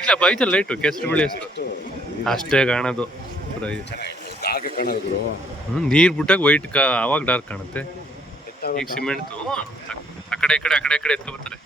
ಇಲ್ಲ, ಬೈತಲ್ಲ ಲೈಟು ಕೆಸರು ಬಿಳಿ ಅಷ್ಟು. ಅಷ್ಟೇ ಕಾಣೋದು. ಹ್ಞೂ ನೀರು ಬಿಟ್ಟಾಗ ವೈಟ್ ಕಾ, ಅವಾಗ ಡಾರ್ಕ್ ಕಾಣುತ್ತೆ. ಈಗ ಸಿಮೆಂಟ್ ಆ ಕಡೆ, ಈ ಕಡೆ, ಆ ಕಡೆ, ಈ ಕಡೆ ಎತ್ಕೊಬರ್ತಾರೆ.